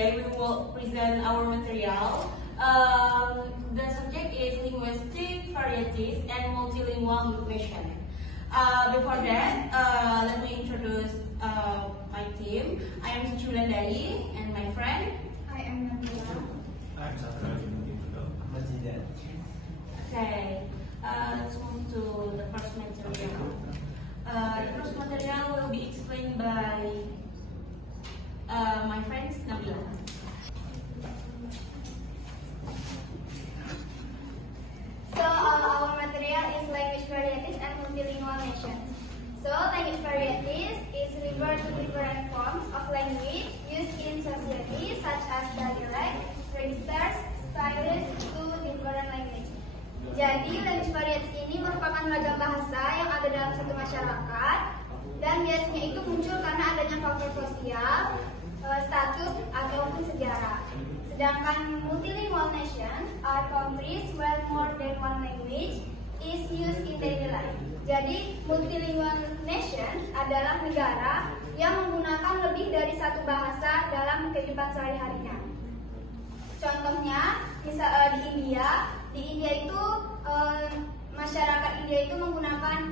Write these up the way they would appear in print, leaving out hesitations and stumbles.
today we will present our material. The subject is linguistic varieties and multilingual inclusion. Before that, let me introduce my team. I am Julandari and my friend. I am Nabila. I'm Safra. Okay, let's move to the first material. The first material will be explained by my friend Nabila. So our material is language varieties and multilingual nations. So language varieties is refer to different forms of language used in society such as dialect, registers, styles to different language. Jadi language varieties ini merupakan ragam bahasa yang ada dalam satu masyarakat dan biasanya itu muncul karena adanya faktor sosial, status ataupun sejarah. Sedangkan multilingual nations are countries where more than one language is used in daily life. Jadi multilingual nations adalah negara yang menggunakan lebih dari satu bahasa dalam kehidupan sehari-harinya. Contohnya, misal di India itu masyarakat India itu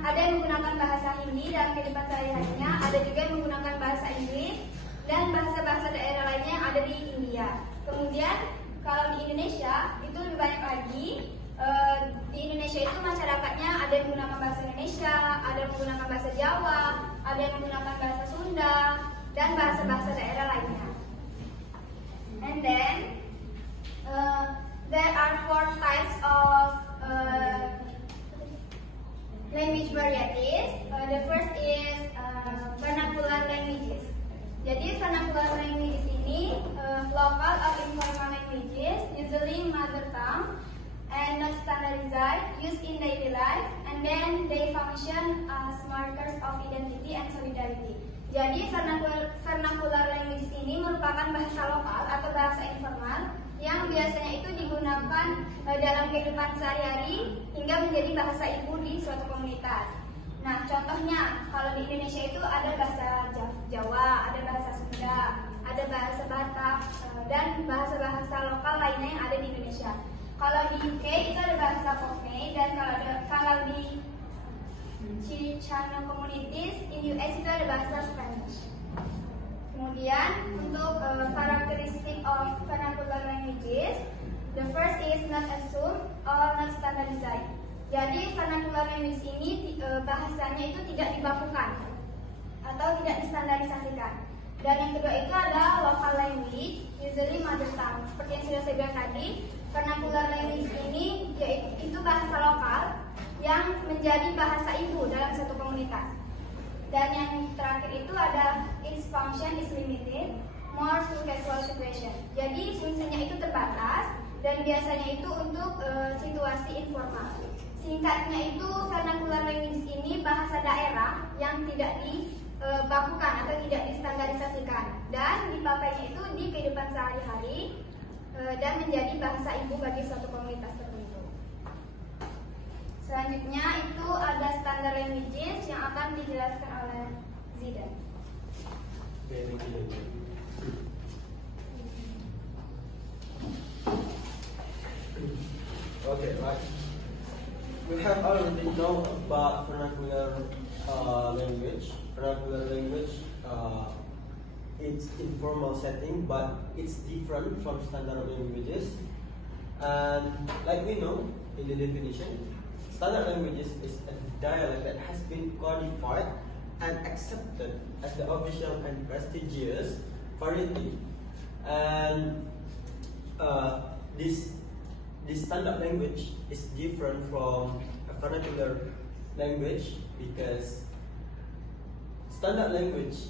ada yang menggunakan bahasa Hindi dalam kehidupan sehari-harinya, ada juga yang menggunakan bahasa Inggris dan bahasa-bahasa daerah lainnya yang ada di India. Kemudian kalau di Indonesia itu lebih banyak lagi. Di Indonesia itu masyarakatnya ada yang menggunakan bahasa Indonesia, ada yang menggunakan bahasa Jawa, ada yang menggunakan bahasa Sunda dan bahasa-bahasa daerah lainnya. And then there are 4 types of language varieties. The first is vernacular languages. Jadi vernacular languages ini local or informal languages, usually mother tongue and not standardized, used in daily life, and then they function as markers of identity and solidarity. Jadi vernacular languages ini merupakan bahasa lokal atau bahasa informal yang biasanya itu digunakan dalam kehidupan sehari-hari hingga menjadi bahasa ibu di suatu komunitas. Nah, contohnya kalau di Indonesia itu ada bahasa Jawa, ada bahasa Sunda, ada bahasa Batak, dan bahasa-bahasa lokal lainnya yang ada di Indonesia. Kalau di UK itu ada bahasa Cockney, dan kalau di Chicano communities in US itu ada bahasa Spanish. Kemudian untuk karakteristik of vernacular languages, the first is not assumed or not standardized. Jadi vernacular language ini bahasanya itu tidak dibakukan atau tidak distandarisasikan. Dan yang kedua itu adalah local language, usually mother tongue. Seperti yang sudah saya bilang tadi, vernacular language ini yaitu bahasa lokal yang menjadi bahasa ibu dalam satu komunitas. Dan yang terakhir itu ada its function is limited, more to casual situation. Jadi fungsinya itu terbatas dan biasanya itu untuk situasi informal. Singkatnya itu vernacular language ini bahasa daerah yang tidak dibakukan atau tidak distandarisasikan dan dipakainya itu di kehidupan sehari-hari dan menjadi bahasa ibu bagi suatu komunitas tertentu. Selanjutnya itu ada standard languages yang akan dijelaskan oleh Zidan. Okay, right. We have already know about vernacular language. Vernacular language, it's informal setting, but it's different from standard languages. And like we know in the definition, standard languages is a dialect that has been codified and accepted as the official and prestigious variety. And this standard language is different from a vernacular language because standard language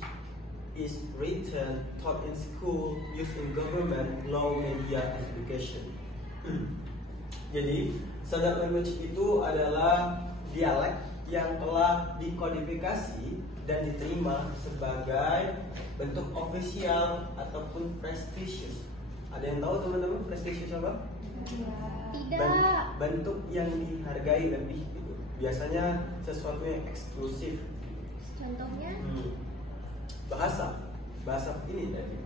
is written, taught in school, used in government, law, media, and education. Jadi standard language itu adalah dialek yang telah dikodifikasi dan diterima sebagai bentuk ofisial ataupun prestisius. Ada yang tahu teman-teman prestisius apa? Tidak. Bentuk yang dihargai lebih gitu. Biasanya sesuatu yang eksklusif. Contohnya? Bahasa ini tadi.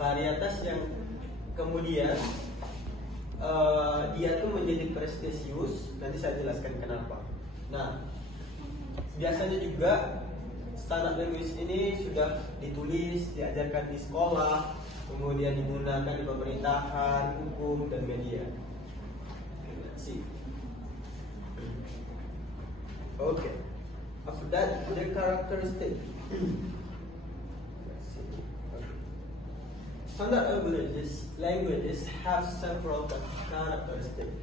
varietas yang kemudian dia tuh menjadi prestisius. Nanti saya jelaskan kenapa. Nah, biasanya juga standar language ini sudah ditulis, diajarkan di sekolah, kemudian digunakan di pemerintahan, hukum, dan media. Let's see. Okay. After that, the characteristic. Let's see. Okay. Standard languages have several characteristics.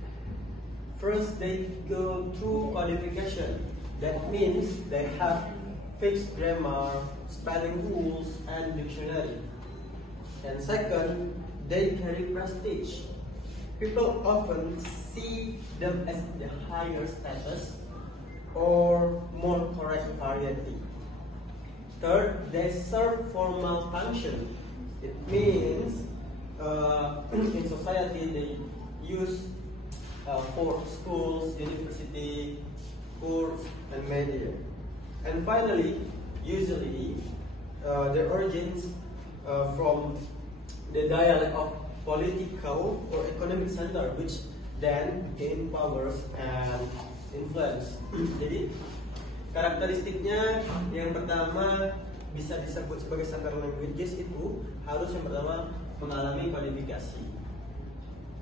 First, they go through codification. That means they have fixed grammar, spelling rules, and dictionary. And second, they carry prestige. People often see them as the higher status or more correct variety. Third, they serve formal function. It means in society they use for schools, university, courts, and media. And finally, usually the origins from the dialect of political or economic center, which then gain powers and influence. Jadi karakteristiknya yang pertama bisa disebut sebagai standard languages itu harus yang pertama mengalami kodifikasi.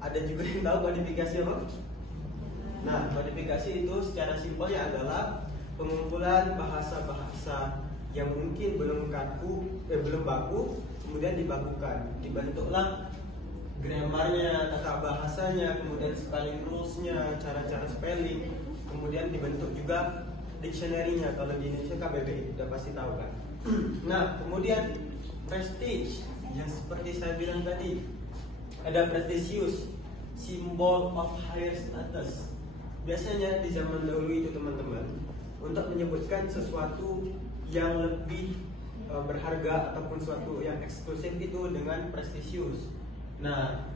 Ada juga yang tahu kodifikasi apa? Nah, kodifikasi itu secara simpelnya adalah pengumpulan bahasa-bahasa yang mungkin belum baku, kemudian dibakukan, dibentuklah grammarnya, tata bahasanya, kemudian spelling rules-nya, cara-cara spelling, kemudian dibentuk juga dictionary-nya. Kalau di Indonesia KBBI udah pasti tahu kan. Nah, kemudian prestige yang seperti saya bilang tadi, ada prestisius, symbol of higher status. Biasanya di zaman dahulu itu teman-teman, untuk menyebutkan sesuatu yang lebih berharga ataupun sesuatu yang eksklusif itu dengan prestisius. Nah,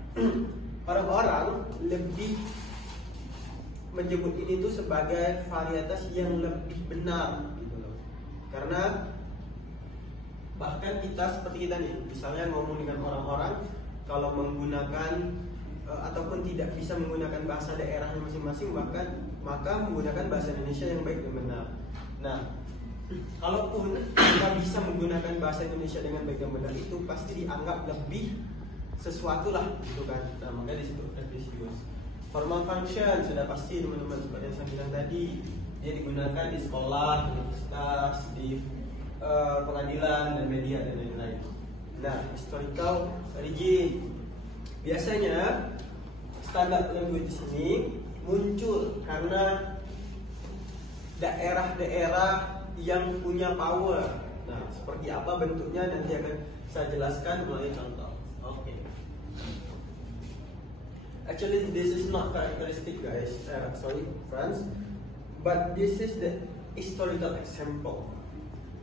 orang-orang lebih menyebut ini tuh sebagai varietas yang lebih benar gitu loh. Karena bahkan kita seperti kita nih, misalnya ngomong dengan orang-orang, kalau menggunakan ataupun tidak bisa menggunakan bahasa daerahnya masing-masing, maka menggunakan bahasa Indonesia yang baik dan benar. Nah, kalaupun kita bisa menggunakan bahasa Indonesia dengan baik dan benar, itu pasti dianggap lebih sesuatu lah gitu kan. Nah, maka di situ prestisius. Formal function sudah pasti teman-teman, seperti yang saya bilang tadi, dia digunakan di sekolah, di universitas, di pengadilan dan media dan lain-lain. Nah, historical origin. Biasanya standard language ini muncul karena daerah-daerah yang punya power. Nah, seperti apa bentuknya nanti akan saya jelaskan melalui contoh. Oke. Actually, this is not characteristic, guys. Sorry, friends. But this is the historical example.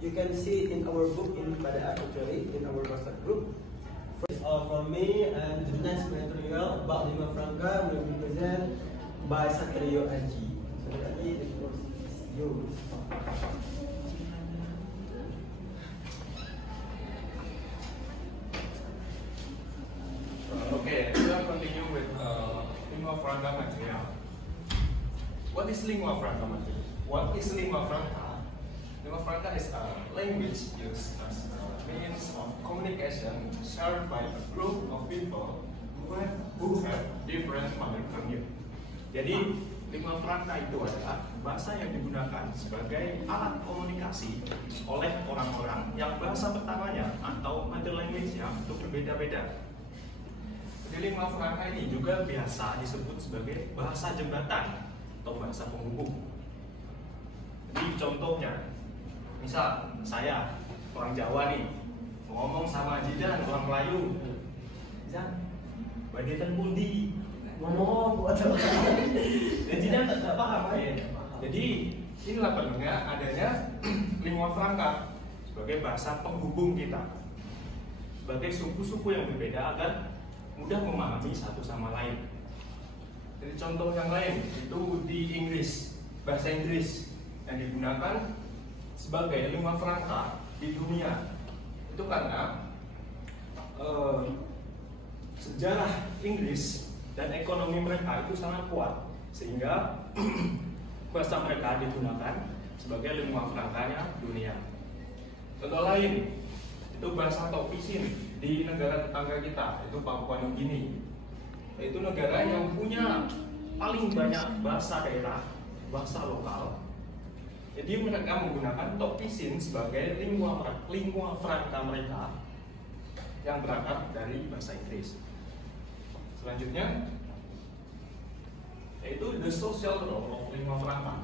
You can see it in our book in PDF, actually, in our WhatsApp group. First all from me, and the next material about lingua franca will be presented by Satrio Aji. So Aji, the course is yours. Okay, we will continue with lingua franca material. What is lingua franca material? What is lingua franca? Lingua franca is a language used as a means of communication shared by a group of people who have different mother tongue. Jadi, lingua franca itu adalah bahasa yang digunakan sebagai alat komunikasi oleh orang-orang yang bahasa pertamanya atau mother language-nya itu berbeda-beda. Jadi, lingua franca ini juga biasa disebut sebagai bahasa jembatan atau bahasa penghubung. Jadi, contohnya, misal saya orang Jawa nih ngomong sama Jidan orang Melayu, Jidan bagian pundi ngomong buat apa? Dan Jidan tak paham ya. Jadi inilah perlunya adanya lingua franca sebagai bahasa penghubung kita, sebagai suku-suku yang berbeda agar mudah memahami satu sama lain. Jadi contoh yang lain itu di Inggris, bahasa Inggris yang digunakan sebagai lingua franca di dunia itu karena sejarah Inggris dan ekonomi mereka itu sangat kuat, sehingga bahasa mereka digunakan sebagai lingua francanya dunia. Contoh lain itu bahasa atau pisin di negara tetangga kita, itu Papua Nugini. Itu negara yang punya paling banyak bahasa daerah, bahasa lokal. Jadi mereka menggunakan Topisin sebagai lingua franca mereka yang berangkat dari bahasa Inggris. Selanjutnya yaitu the social role of lingua franca.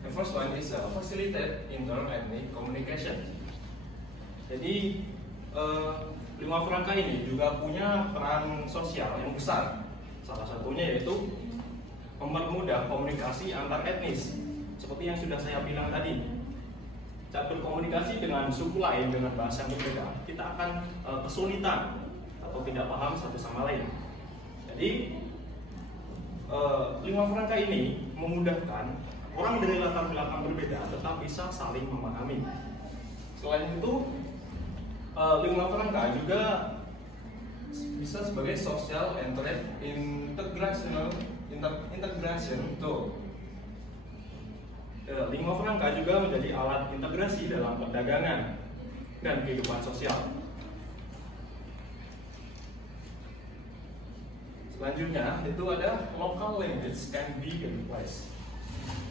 The first one is facilitate inter-ethnic communication. Jadi lingua franca ini juga punya peran sosial yang besar. Salah satunya yaitu mempermudah komunikasi antar etnis. Seperti yang sudah saya bilang tadi, saat berkomunikasi dengan suku lain dengan bahasa yang berbeda, kita akan kesulitan atau tidak paham satu sama lain. Jadi lingua franca ini memudahkan orang dari latar belakang berbeda tetap bisa saling memahami. Selain itu, lingua franca juga bisa sebagai social integration tuh. Lingua franca juga menjadi alat integrasi dalam perdagangan dan kehidupan sosial. Selanjutnya itu ada local language can be replaced.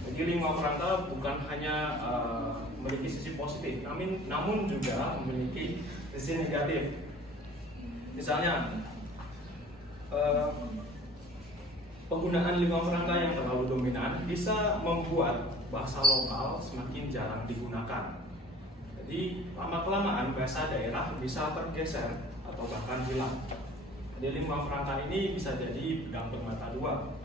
Jadi lingua franca bukan hanya memiliki sisi positif, namun juga memiliki sisi negatif. Misalnya penggunaan lingua franca yang terlalu dominan bisa membuat bahasa lokal semakin jarang digunakan. Jadi lama-kelamaan bahasa daerah bisa tergeser atau bahkan hilang. Jadi lingua franca ini bisa jadi pedang bermata dua.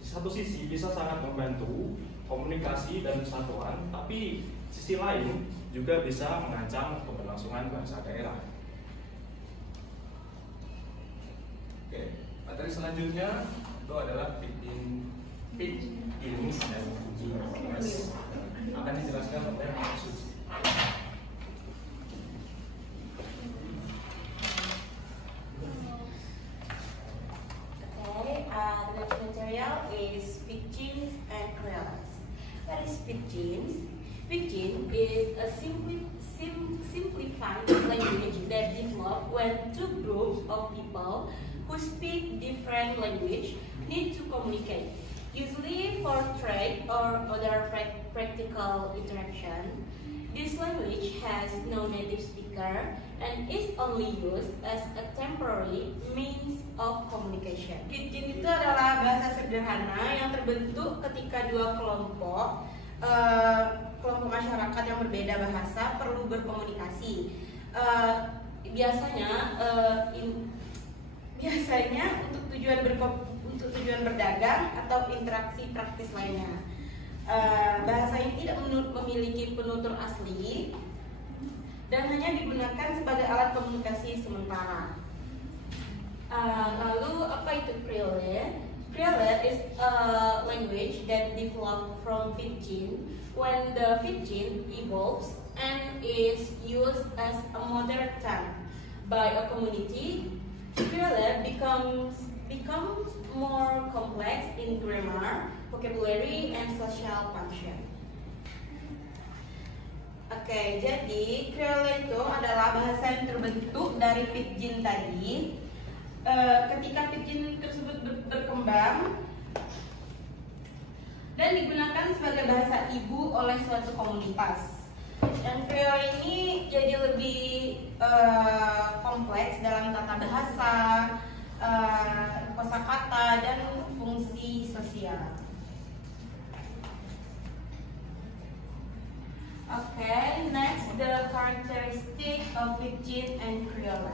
Di satu sisi bisa sangat membantu komunikasi dan persatuan, tapi sisi lain juga bisa mengancam keberlangsungan bahasa daerah. Oke, materi selanjutnya itu adalah pidgin dan Yes. Akan dijelaskan oleh Pak Suci. Okay, the next material is pidgins and creoles. What is pidgins? Pidgin is a simplified language that develops when two groups of people who speak different language need to communicate, usually for trade or other practical interaction. This language has no native speaker and is only used as a temporary means of communication. Pidgin itu adalah bahasa sederhana yang terbentuk ketika dua kelompok masyarakat yang berbeda bahasa perlu berkomunikasi. Biasanya untuk tujuan berdagang atau interaksi praktis lainnya. Bahasa ini tidak memiliki penutur asli dan hanya digunakan sebagai alat komunikasi sementara. Lalu apa itu Creole? Creole is a language that developed from Pidgin when the Pidgin evolves and is used as a modern tongue by a community. Creole becomes more complex in grammar, vocabulary, and social function. Oke, jadi Creole itu adalah bahasa yang terbentuk dari Pidgin tadi. Ketika Pidgin tersebut berkembang dan digunakan sebagai bahasa ibu oleh suatu komunitas. Dan Creole ini jadi lebih kompleks dalam tata bahasa, kosakata, dan fungsi sosial. Okay, next the characteristic of Pidgin and Creole.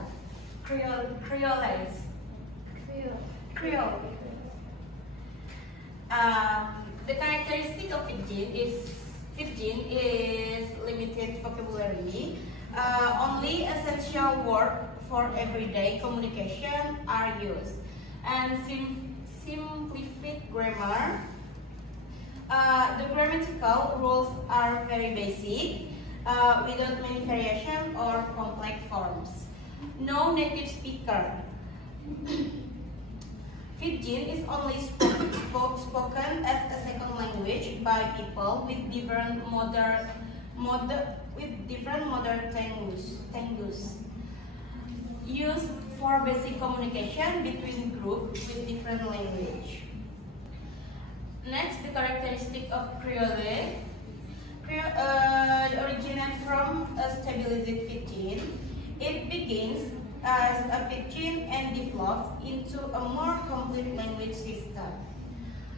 Creoles. The characteristic of Pidgin is limited vocabulary. Only essential words for everyday communication are used, and simplified grammar. The grammatical rules are very basic. without many variation or complex forms. No native speaker. Pidgin is only spoken as a second language by people with different modern tongues. Used for basic communication between groups with different language. Next, the characteristic of Creole. Creole originates from a stabilized pidgin. It begins as a pidgin and develops into a more complete language system.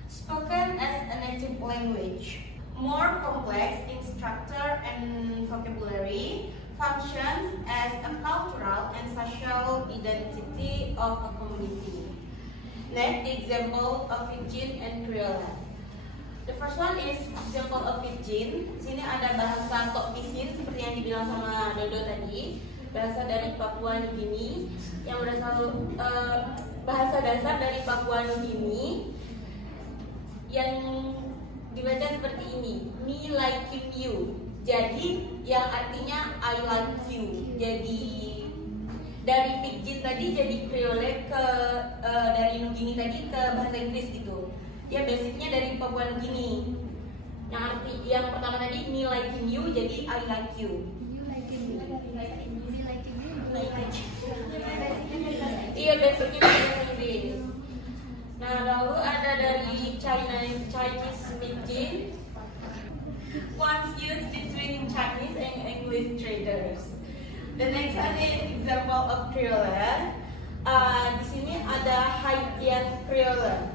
Spoken as a native language, more complex in structure and vocabulary, functions as a cultural and social identity of a community. Next, the example of Pidgin and Creole. The first one is example of Pidgin. Sini ada bahasa Tok Pisin seperti yang dibilang sama Dodo tadi. Bahasa dari Papua Nugini yang berasal bahasa dasar dari Papua Nugini yang dibaca seperti ini, me liking you. Jadi yang artinya I like you. Jadi dari Pidgin tadi jadi Creole ke dari Nugini tadi ke bahasa Inggris gitu. Dia basicnya dari Papua Nugini. Yang pertama tadi me liking you jadi I like you. Iya, basicnya bahasa Inggris. Nah, lalu ada dari Chinese Pidgin, once used between Chinese and English traders. The next one is example of Creole. Di sini ada Haitian Creole.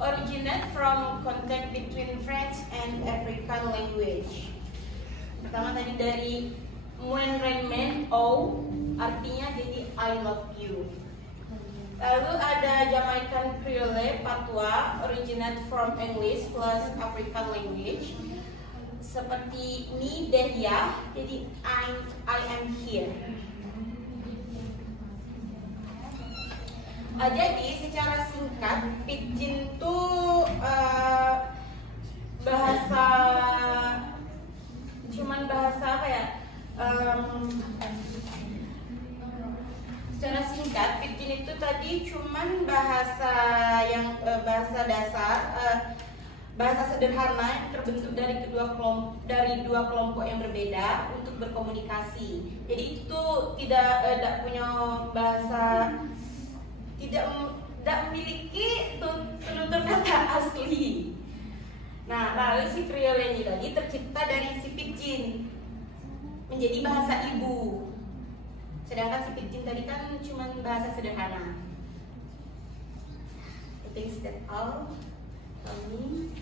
Originate from contact between French and African language. Pertama tadi dari Muen Renmen O, artinya jadi I love you. Lalu ada Jamaican Creole Patois, originate from English plus African language. Seperti ni dehya, jadi I am here. Jadi secara singkat, Pidgin itu bahasa apa ya? Secara singkat, Pidgin itu tadi cuman bahasa dasar, bahasa sederhana yang terbentuk dari dua kelompok yang berbeda untuk berkomunikasi. Jadi itu tidak punya bahasa, tidak memiliki tutur kata asli. Nah, lalu si Creole ini tadi tercipta dari si Pidgin menjadi bahasa ibu. Sedangkan si Pidgin tadi kan cuma bahasa sederhana. I think that's all from me.